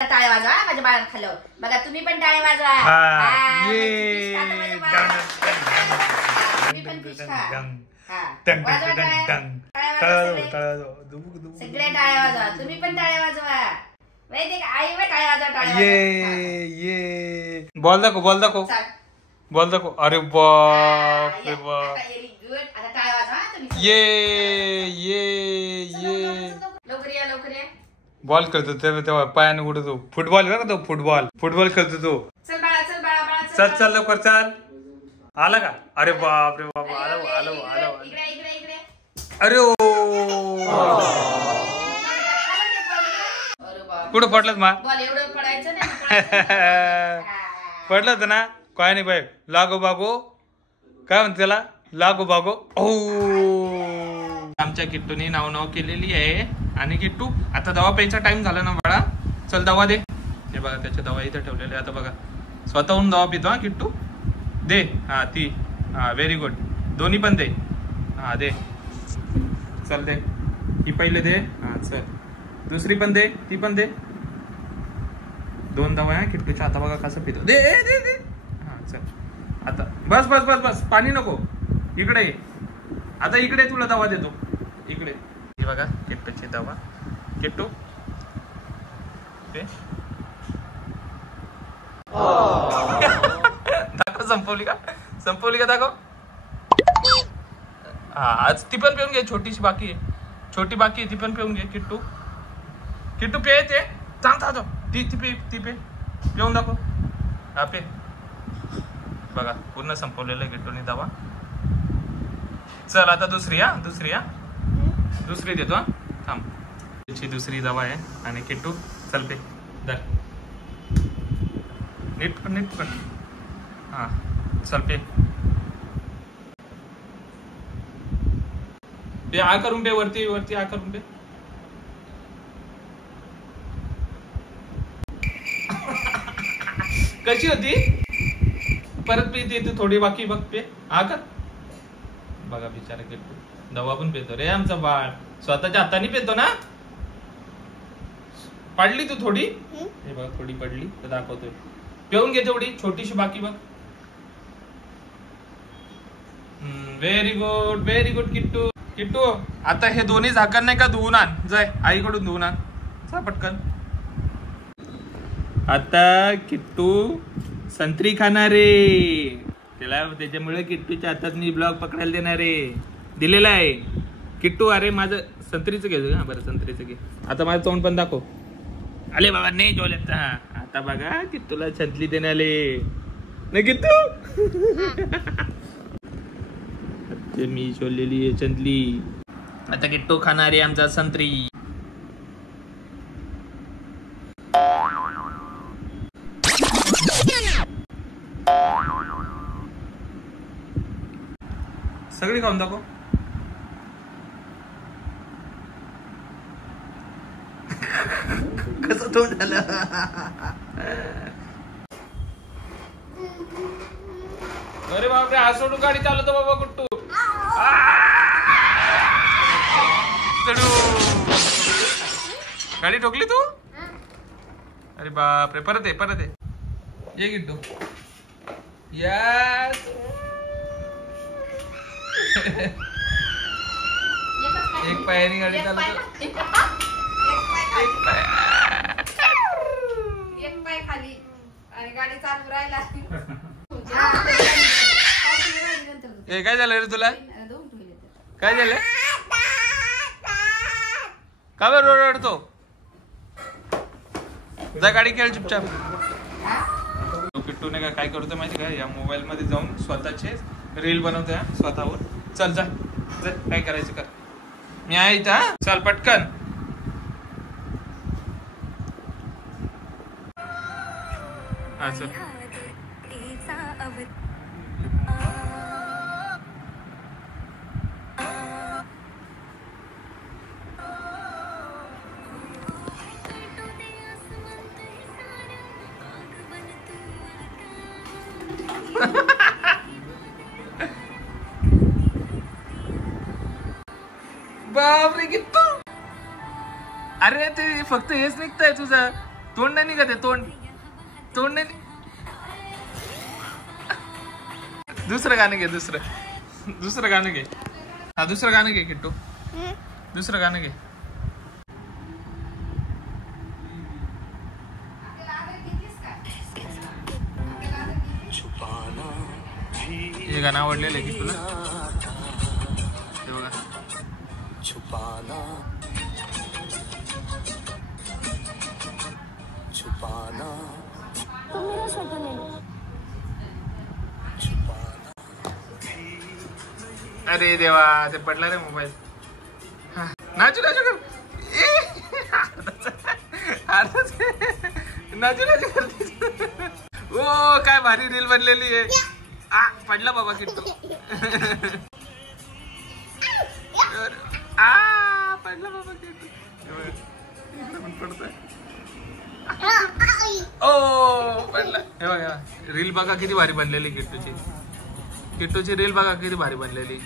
टाळ्या वाजवा माझ्या बाळाला खाल्लं बघा तुम्ही पण टाळ्या वाजवा तुम्ही पण फिश खा सगळे टाळ्या वाजवा तुम्ही पण टाळ्या वाजवा आई टाळ्या वाजवा ये बॉल दाखव बॉल दाखव बॉल दाखव अरे बाप रे बाप आता टाळ्या वाजवा तुम्ही ये लवकर या लवकर या बॉल खेळतो तेव्हा पायाने उडतो फुटबॉल का तो फुटबॉल खेळतो तो चल बाळा चल बाळा बाळा चल लवकर चल आला का अरे बाप रे बाप आलो इकडे इकडे इकडे अरे ओ कुठं पडलं मा बॉल एवढं पडायचं नाही पडलं होतं ना काय नाही बाई लागो बागो काय म्हणते त्याला लागो बागो ओ आमच्या किट्टूने नाव केलेली आहे आणि किट्टू आता दवा प्यायचा टाइम झाला ना बाळा चल दवा दे हे बघा त्याच्या दवा इथे ठेवलेले आता बघा स्वतःहून दवा पितो हा किट्टू दे हा ती हा व्हेरी गुड दोन्ही पण दे हा दे चल दे ही पहिले दे हा चल दुसरी पण दे ती पण दे 2 दवा आहे किट्टूच्या आता बघा कसं पितो दे दे दे हा चल आता बस बस बस बस पाणी नको इकडे आता इकडे तुला दवा देतो इकडे हे बघा किट्टूची दवा किट्टू दाखव संपवली का दाखव हा आज ती पण पिऊन घे छोटीशी बाकी आहे ती पण पिऊन घे किट्टू पे ते चांगता ती पे पिऊन दाखव हा पे बघा पूर्ण संपवलेलं आहे किट्टूने दवा चल आता दुसरी देतो हा थांब त्याची दुसरी दवा आहे आणि किट्टू चल पे धर नीट पण हा चल पे आ करून पे वरती आ करून पे कशी होती परत पे तू थोडी बाकी बघ पे आ कर बघा बिचारा किट्टू दवा पण पितो रे आमचा बाळ स्वतःच्या हाताने पितो ना पडली तू थोडी हे बघ थोडी पडली तर दाखवतोय पिऊन घे तेवढी छोटीशी बाकी बघ व्हेरी गुड किट्टू आता हे दोन्ही झाकण नाही का धुवून आण जाय आईकडून धुवून आण जा पटकन आता किट्टू संत्री खाणार रे त्याला त्याच्यामुळे किट्टूच्या हातात मी ब्लॉग पकडायला देणार आहे दिलेला आहे किट्टू अरे माझं संत्रीचं घे हा बरं संत्रीचं घे आता माझं तोंड पण दाखव आले बाबा नाही जोल्यात हा आता बघा किट्टूला छंतली देण्याले नाही किट्टू ते मी शोधलेली आहे छंतली आता किट्टू खाणार आहे आमचा संत्री सगळी खाऊन दाखव कसं तोंड झालं अरे बापरे हा सोडून गाडी चालवतो बाबा कुट्टू गाडी ठोकली तू अरे बापरे परत ये किट्टू यस एक पायाने गाडी चालवतो एक पाय खाली आणि गाडी चालू राहिला ए काय झालं रे तुला काय झालं का बरं रडतो जा गाडी खेळ चुपचाप किट्टूने काय करतो माहिती का या मोबाईल मध्ये जाऊन स्वतःचे रील बनवतोय स्वतःवर चल जा काय करायचं कर मी आहे इथं चल पटकन हा चल बापरे किट्टू अरे ते फक्त हेच निघतंय तुझं तोंड नाही निघत आहे, तोंड नाही. दुसरं गाणं घे, दुसरं गाणं घे. हा दुसरं गाणं घे किट्टू, दुसरं गाणं घे. हे गाणं आवडलेलं आहे की तुला? हे बघा. छुपाना छुपाना अरे देवा, ते पडला रे मोबाईल. नाचू नाचू कर, नाचू नाचू कर. ओ काय भारी रील बनलेली आहे. पडला बाबा किट्टू. पडला बाबा किट्टू. पडतोय. ओ पडला. हे बघा रील बघा किती भारी बनलेली किट्टूची रील बघा किती भारी बनलेली.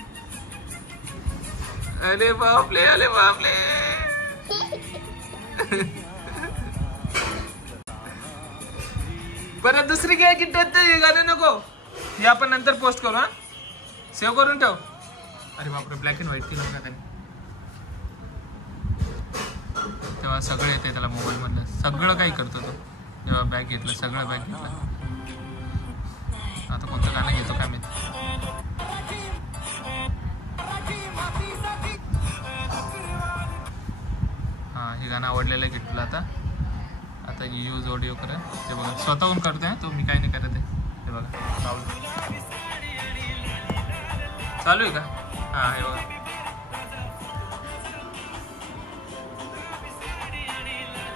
अरे बापले, अरे बापले. परत दुसरी काय किट्टू गाणे नको, हे आपण नंतर पोस्ट करू. हा सेव्ह करून ठेव. अरे बापरे, ब्लॅक अँड व्हाईट केलं का त्याने? तेव्हा सगळं येते त्याला मोबाईल मधलं, सगळं काही करतो तो. तेव्हा बॅग घेतलं, सगळं बॅग घेतलं. आता कोणतं गाणं घेतो काय माहिती. हा हे गाणं आवडलेलं आहे किट्टूला. आता यूज ऑडिओ करा. ते बघा स्वतःहून करतोय तो, मी काही नाही करत आहे. हे बघा चालू आहे का? हा हे बघा.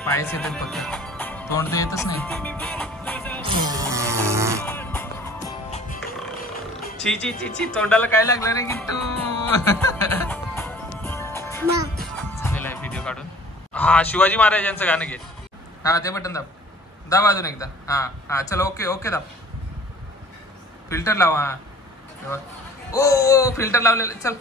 पायच येतात फक्त, तोंड तर येतच नाही. ची ची ची ची, तोंडाला काय लागलं रे किट्टू. झालेला आहे व्हिडिओ काढून. हा शिवाजी महाराजांचं गाणं घे. हा ते बटन दाब अजून एकदा. हा चला ओके ओके दाब. फिल्टर लावा. हा ओ फिल्टर लावलेलं. चल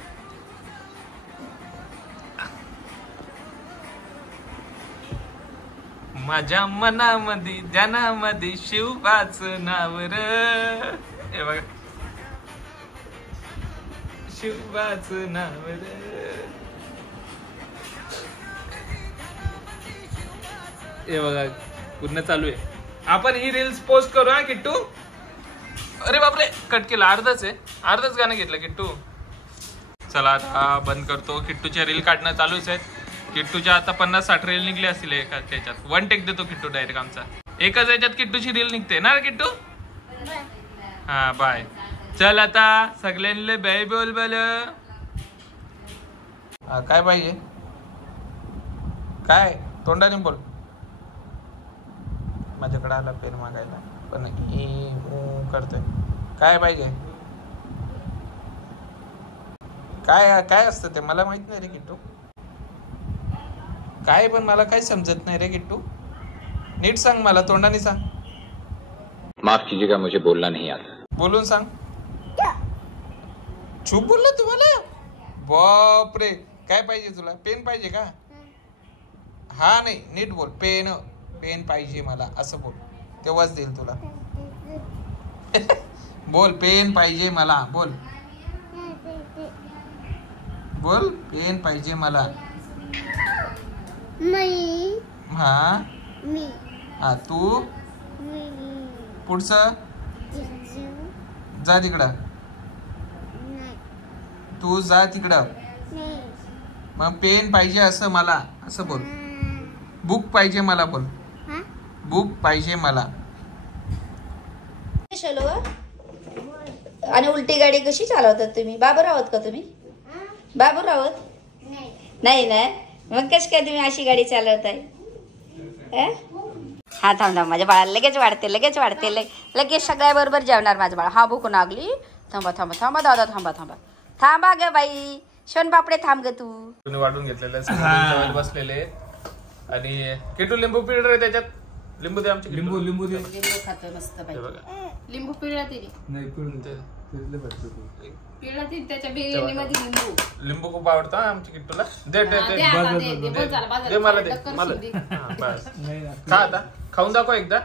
माझ्या मनामध्ये ध्यानामध्ये शिवाचं नाव र. हे बघा शिवाचं नाव र. हे बघा पूर्ण चालू आहे. आपण ही रील्स पोस्ट करू. हा किट्टू. अरे बापरे कट केला. अर्धच गाणं घेतलं किट्टू. चला आता बंद करतो. किट्टूच्या रील काढणं चालूच आहे. किट्टूच्या आता 50-60 रील निघले असतील एका याच्यात. 1 टेक देतो किट्टू डायरेक्ट आमचा. एकाच याच्यात किट्टूची रील निघते ना किट्टू. हा बाय. चल आता सगळ्यांना बाय बोल बोल. काय पाहिजे काय तोंडाने बोल. माझ्याकडे आला पेन मागायला पण करतोय. काय पाहिजे काय काय असतं ते मला माहित नाही रे किट्टू. काय पण मला काही समजत नाही रे किट्टू. नीट सांग मला, तोंडाने सांग. माफ कीजिएगा मुझे बोलना नहीं आता. बोलून सांग. चूप बोललो तुम्हाला. बापरे काय पाहिजे तुला? पेन पाहिजे का? हा नाही नीट बोल. पेन पाहिजे मला असं बोल, तेव्हाच देईल तुला. बोल पेन पाहिजे मला. बोल बोल पेन पाहिजे मला. हा तू पुढचं जा तिकडं. तू जा तिकडं. मग पेन पाहिजे असं मला असं बोल. बुक पाहिजे मला बोल. बुक पाहिजे मला. आणि उलटी गाडी कशी चालवतात तुम्ही? बाबर आहोत का तुम्ही? बाबर आहोत नाही ना. मग कशी काय तुम्ही अशी गाडी चालवताय? हा थांब माझ्या बाळाला लगेच वाढते लगेच सगळ्या बरोबर जेवणार माझं बाळ. हा भूक लागली. थांबा दादा थांबा ग बाई. शोन बापडे थांब ग तू. तुम्ही वाढून घेतलेलं बसलेले. आणि किटू लिंबू पिळ रे त्याच्यात. लिंबू दे आमचे. लिंबू दे. खातोय मस्त बाई. लिंबू पिळला तरी नाही पिळून पिळलं ती त्याच्या बिर्याणीमध्ये लिंबू. लिंबू खूप आवडतं हा आमच्या किट्टूला. दे दे हा, दे दे आता, दे, दे, बोल चला, बाजारात दे मला दे डक्कर मला शिंदे. हा, बस खा आता खाऊन दाखव एकदा.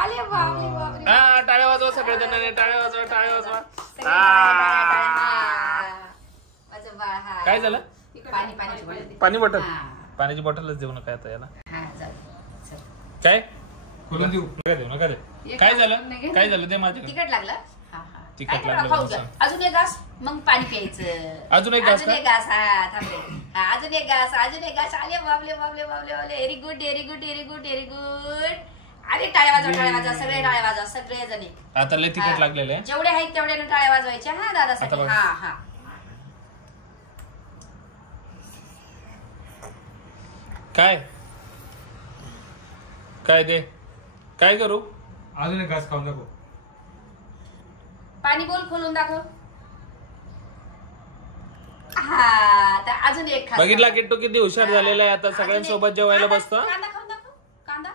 आले बापरे बापरे. हा टाळ्या वाजवा सगळे जणांनी टाळ्या वाजवा टाळ्या वाजवा. सगळे टाळ्या, टाळ्या, हा. माझं बाळ, हा. काय झालं? पाणी पाण्याची बॉटल दे. पाणी बॉटल हा. पाण्याची बॉटलच देऊ नका आता याला. हा, जाऊ. चल. काय खोलून देऊ नका देऊ नका दे. काय झालं काय झालं दे माझ्याकडे. तिखट लागलं. हा, हा. तिखट काय लागलं करावं, खाऊ म्हणून घ्या. अजून एक घास मग पाणी प्यायचं. अजून एक घास अजून का? एक घास, हा थांब रे. हा, अजून एक घास अजून एक घास. आले बाबले बाबले बाबले बाबले. Very good very good very good very good. अरे टाळ्या वाजवा सगळे टाळ्या वाजवा सगळे जणी. आता लय तिखट लागलेलं आहे. जेवढे आहेत तेवढ्यानं टाळ्या वाजवायच्या हा दादासाठी. आता बघ. हा हा. काय काय दे काय करू. अजून एक घास खाऊन दाखव. पाणी बोल खोलून दाखव. हा आता अजून एक खास. बघितला किट्टू किती हुशार झालेला आहे. आता अजून सगळ्यांसोबत एक. जेवायला कांदा- बसतो. कांदा खाऊन दाखव. कांदा.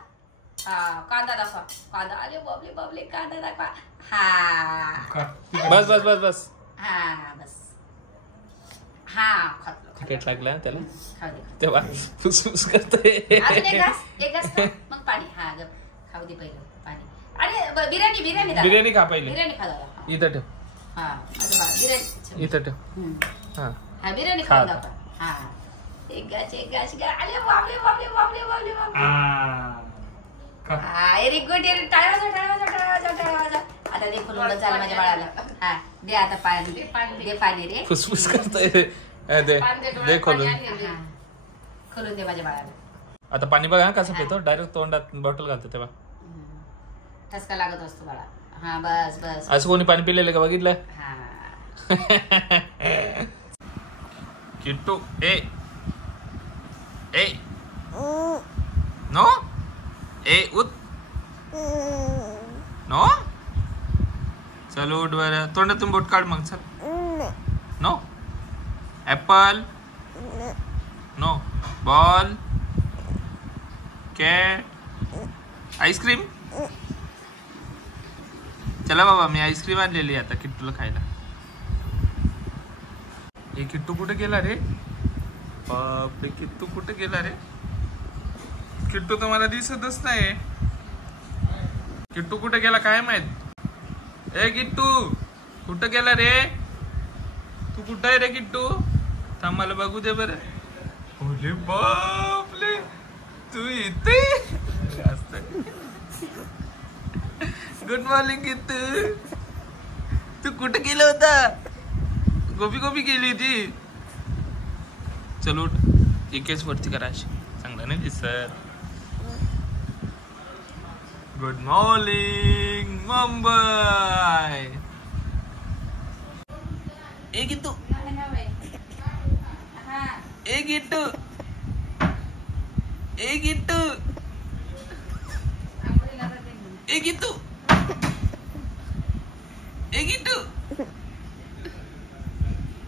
हा कांदा दाखवा. कांदा. अरे बाबले बाबले कांदा दाखवा. हा खा. बस बस बस बस. हा बस. हा खातलो तिखट लागला त्याला खाऊ दे. तेव्हा फुसफुस करतोय. अजून एक घास खा. मग पाणी. हा गप खाऊ दे पहिलं पाणी. अरे बिर्याणी बिर्याणी दादा. बिर्याणी खा पहिले. बिर्याणी खा दादा. इथं ठेव हा माझं बाळ बिर्याणी. इथं ठेव. हम्म. हा हा बिर्याणी खा खाऊन आता. दाखवा. हा एक गाच अरे बापरे बापरे बापरे बापरे बापरे. खा. हा व्हेरी गुड टाळ्या वाजवा टाळ्या वाजवा टाळ्या वाजवा टाळ्या वाजवा. आता दे फुलवलं झालं माझ्या बाळाला. हा दे आता पाणी दे पाणी रे. फुसफुस करतोय. दे दे खोलून. हा. खोलून दे माझ्या बाळाला. आता पाणी बघा कसं पितो. डायरेक्ट तोंडात बॉटल घालतो तेव्हा. ठसका लागत असतो बाळा. हा बस बस. असं कोणी पाणी पिलेलं का बघितलं. हा किट्टू ए ए नो ए उत नो चल उठ बरं. तोंडातून बोट काढ मग चल. No apple no ball cat ice cream. चला बाबा मी आईस्क्रीम आणलेली आता किट्टूला खायला. हे किट्टू कुठे गेला रे. बापरे किट्टू कुठे गेला रे. किट्टू तर मला दिसतच नाही. किट्टू कुठे गेला काय माहित. ए किट्टू कुठे गेला रे. तू कुठे आहे रे किट्टू. थांब मला बघू दे बरं. ओले बापले तू इथे. Good morning Kittu. तू कुठे गेला होता. गोपी गोपी गेली होती. चलो उठ. ही केस वरती करा अशी चांगला नाही दिसत. Good morning Mumbai. ए गिट्टू ए गिट्टू ए गिट्टू ए गिट्टू ए गिट्टू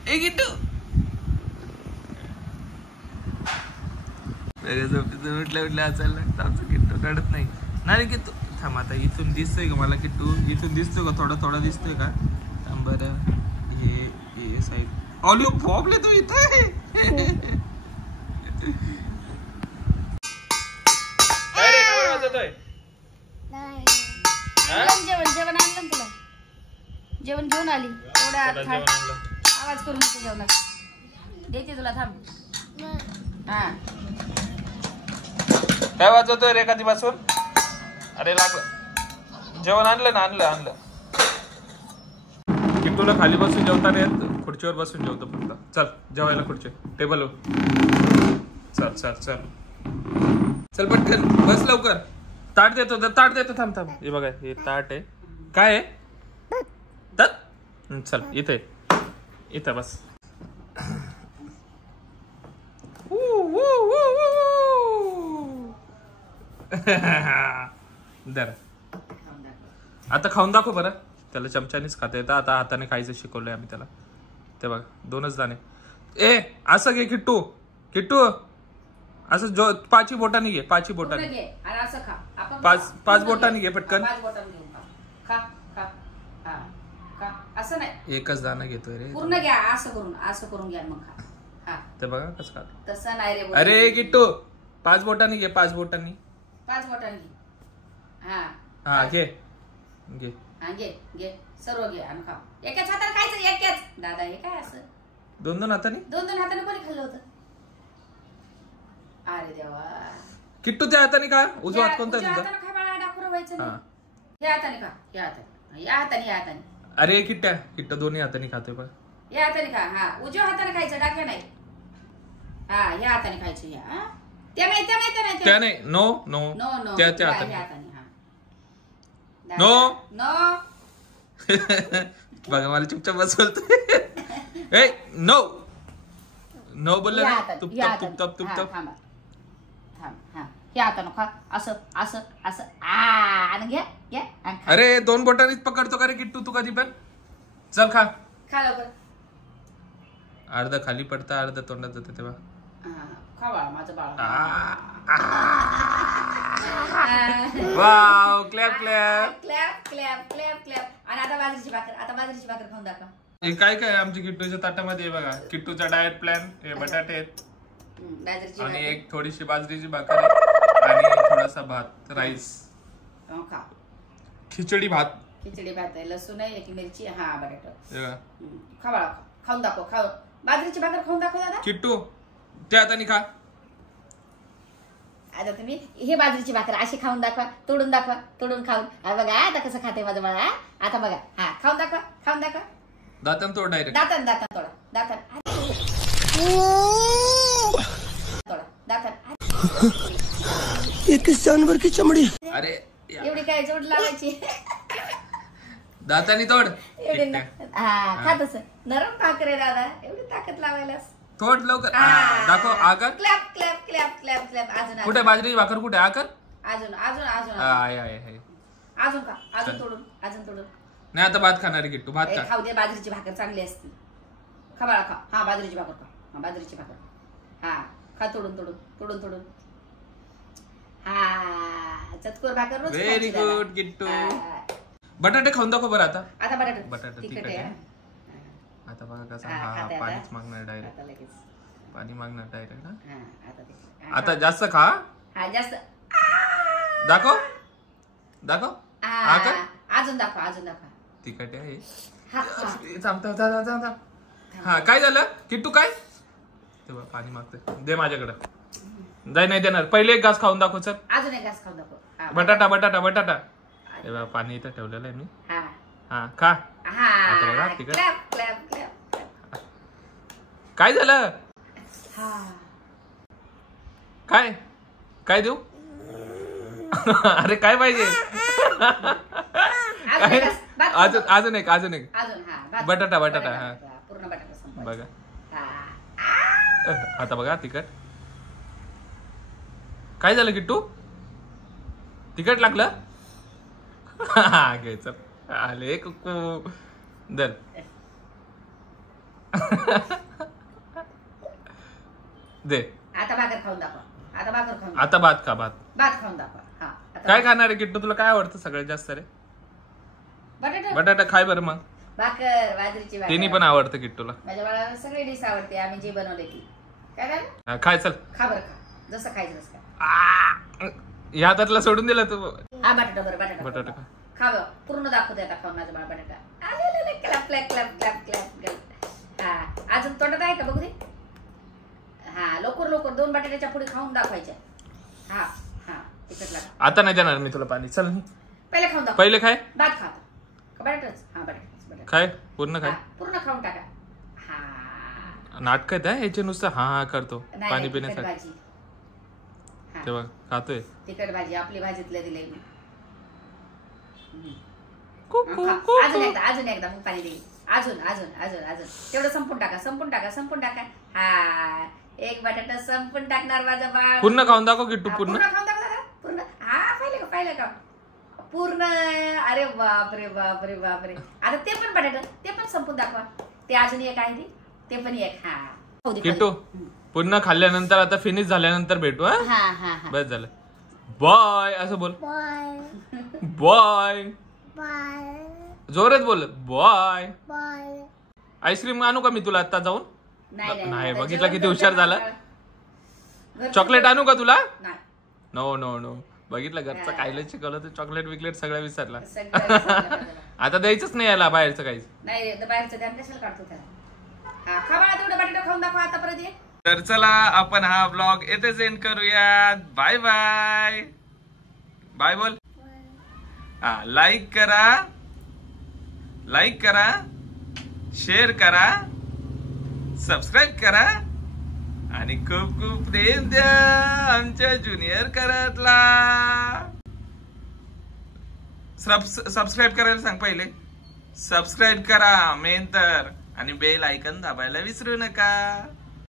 ए गिट्टू. उठल्या उठल्या असायला लागतं आमचं किट्टू. रडत नाही नाही किट्टू. थांब आता इथून दिसतोय का मला किट्टू. इथून दिसतोय का थोडा थोडा दिसतोय का. थांब बरं. हे साईड ऑलिव्ह प्रॉब्लेम तू इथे. जेवण आणलं ना तुला. जेवण घेऊन आली. एवढा आवाज करून नको जेवणात. देते तुला थांब. हा काय वाजवतोय रे कधीपासून. अरे लागलं. जेवण आणलं ना आणलं. किट्टूला खाली बसून जेवता रे. खुर्चीवर बसून जेवतो फक्त. चल जेवायला खुर्ची टेबलवर. चल चल चल चल पटकन बस लवकर. ताट देतो थांब. हे बघा हे ताट आहे. काय आहे तात. चल इथे बस. दर आता खाऊन दाखव बरं. त्याला चमच्यानेच खाता येतं. आता हाताने खायचं शिकवलंय आम्ही त्याला. ते बघा 2च दाणे. ए असं घे किट्टू. किट्टू असं जो पाची बोटानी घे, पाची बोटानी घे आणि असं खा. आपण पाच बोटानी घे पटकन. 5 बोटांनी घेऊन खा. खा खा हा खा. असं नाही, एकच दाणा घेतोय रे. पूर्ण घ्या. असं करून घ्या मग खा. हा ते बघा कसं खात. तसं नाही रे. अरे किट्टू 5 बोटानी घे, 5 बोटानी. 5 बोटांनी घे. हा घे घे. हा घे सर्व घे आणि खा. एकाच हाताने खायचं. एकाच दादा हे काय असं 2 हातानी? 2 हाताने कोणी खाल्लं होतं? अरे देवा. किट्टू त्या हाताने का? उजवा हात कोणता उजव्या तुझा? हाताने खा बाळा, डाकुरं व्हायचं हा. नाही. या हाताने खा. या हाताने. अरे किट्टा दोन्ही हाताने खातोय बघ. या हाताने खा. हा उजव्या हाताने खायचं, डाक्या नाही. हा या हाताने खायचं. या त्या नाही. नो त्या हाताने. हा नो बघा मला चुपचाप बसवलतोय. ए नो बोलले ना. तुप थांब. हा या हाताने खा. असं आणि घ्या आणि खा. अरे 2 बोटांनीच पकडतो का रे किट्टू तू कधी पण? चल खा. खा लवकर. अर्ध खाली पडता, अर्ध तोंडात जातं तेव्हा. खा बाळा माझं बाळ. Wow clap clap. क्लॅप. आणि आता बाजरीची भाकर खाऊन दाखवा. हे काय आमच्या किट्टूच्या ताटामध्ये बघा. किट्टूचा डाएट प्लॅन. हे बटाटे आहेत बाजरीची आणि भाकर. एक थोडीशी बाजरीची भाकर आहे आणि थोडासा भात, राईस, खा. खिचडी भात आहे, लसूण आहे, एक मिरची. हा बटाटा. हे बघा. खा बाळा खाऊन दाखव. बाजरीची भाकर खाऊन दाखव दादा. किट्टू त्या हाताने खा. आता तुम्ही हे बाजरीची भाकर अशी खाऊन दाखवा. तोडून खाऊन. बघा आता कसं खाते माझं बाळा. आता बघा. हा खाऊन दाखवा. दातन तोड डायरेक्ट. दातन तोडा. किस जानवर की चमड़ी. अरे एवढी काय जोड लावायची. दातानी तोड. एवढी खा तसं. नरम भाकर आहे दादा. एवढी ताकद लावायला. तोड लवकर. दाखव आकर. क्लॅप. अजून कुठे बाजरीची भाकर कुठे आकर? अजून आहे. अजून खा. अजून तोडून. नाही आता भात खाणार आहे किट्टू. भात खा. खाऊ दे. बाजरीची भाकर चांगली असते. खा बाळा खा. हा बाजरीची भाकर खा. हा खा तोडून. हा चतकोर भाकर रोज व्हेरी खायची दादा. गुड किट्टू. बटाटे खाऊन दाखव बरं आता. आता बटाटा तिखट आहे. आता बघा कसं. हा, हा खाते आता. पाणीच मागणार डायरेक्ट. आता लगेच. पाणी मागणार डायरेक्ट. हा, आता जास्त खा. हा जास्त. दाखव. आकर. अजून दाखवा. तिखट आहे. हा. थांब. हा काय झालं किट्टू? काय तेव्हा पाणी मागतोय. दे माझ्याकडं. नाही देणार. पहिले एक घास खाऊन दाखव. चल अजून एक घास खाऊन दाखव. हा, बटाटा. हे बघा पाणी इथं ठेवलेलं आहे मी. हा खा. आता बघा तिखट. क्लॅप. काय झालं? काय देऊ? अरे काय पाहिजे? अजून एक. बटाटा. हा पूर्ण बटाटा संपवायचा. बघा. आता बघा तिखट. काय झालं किट्टू? तिखट लागलं? घ्यायचं. आले कुकू. दर. दे. आता भाकर खाऊन दाखवा. आता भात खा. भात खाऊन दाखवा. हा आता काय खाणार आहे किट्टू? तुला काय आवडतं सगळ्यात जास्त रे? बटाटा खाय बरं मग. भाकर बाजरीची भाकर. तिन्ही पण आवडतं किट्टूला. माझ्या बाळाला सगळी डिश आवडते. आम्ही जे बनवले ती. काय झालं? खाय चल. खा बरं खा. जसं खायचं तसं खा. या हातातला सोडून दिला तू. हा बटाटा बटाटा खा बरं. पूर्ण दाखवते आता खाऊन माझं बाळ बटाटा. क्लॅप. हा अजून तोंडात आहे का बघू दे. हा लवकर 2 बटाट्याच्या पुढे खाऊन दाखवायच्या. हा तिखट लागत. आता नाही देणार मी तुला पाणी. चल पहिले खाऊन दाखव. पहिले खाय. भात खातो. बटाटाच. हा बटाटा खाय. पूर्ण पूर्ण खाऊन टाका. हा नाटक आहे याचे नुसतं. हा करतो पाणी पिण्यासाठी. भाजी. तेव्हा खातोय. तिखट भाजी आपली भाजीतल्या दिले मी. अजून एकदा मग पाणी देईल. अजून तेवढं संपून टाका. हा एक बटाटा संपून टाकणार माझा बाळ. पूर्ण खाऊन दाखव किट्टू. पूर्ण खाऊन दाखव. पूर्ण. हा पाहिलं का पूर्ण. अरे बापरे. आता ते पण बटाटा ते पण संपून दाखवा. ते अजून एक आहे ते पण एक. हा किट्टू पुन्हा खाल्ल्यानंतर आता फिनिश झाल्यानंतर भेटू. हा हा हा हा बस झालं. बाय असं बोल. बाय जोरात बोल. बाय. आईस्क्रीम आणू का मी तुला आता जाऊन? नाही बघितलं किती हुशार झाला. चॉकलेट आणू का तुला? No no no. बघितलं घरचं कायला शिकवलं तर चॉकलेट विकलेट सगळं विसरला. आता द्यायचंच नाही याला बाहेरचं काहीच नाही. बाहेरचं ध्यान कशाला काढतो त्याला. खा बाळा तेवढं बटाटा खाऊन दाखवा आतापर्यंत. तर चला आपण हा ब्लॉग येथेच एंड करूयात. Bye bye. बाय बोल. हा लाईक करा शेअर करा सबस्क्राईब करा आणि खूप खूप प्रेम द्या आमच्या ज्युनियर करातला. सबस्क्राईब करायला सांग पहिले. सबस्क्राईब करा मेन तर आणि बेल आयकॉन दाबायला विसरू नका.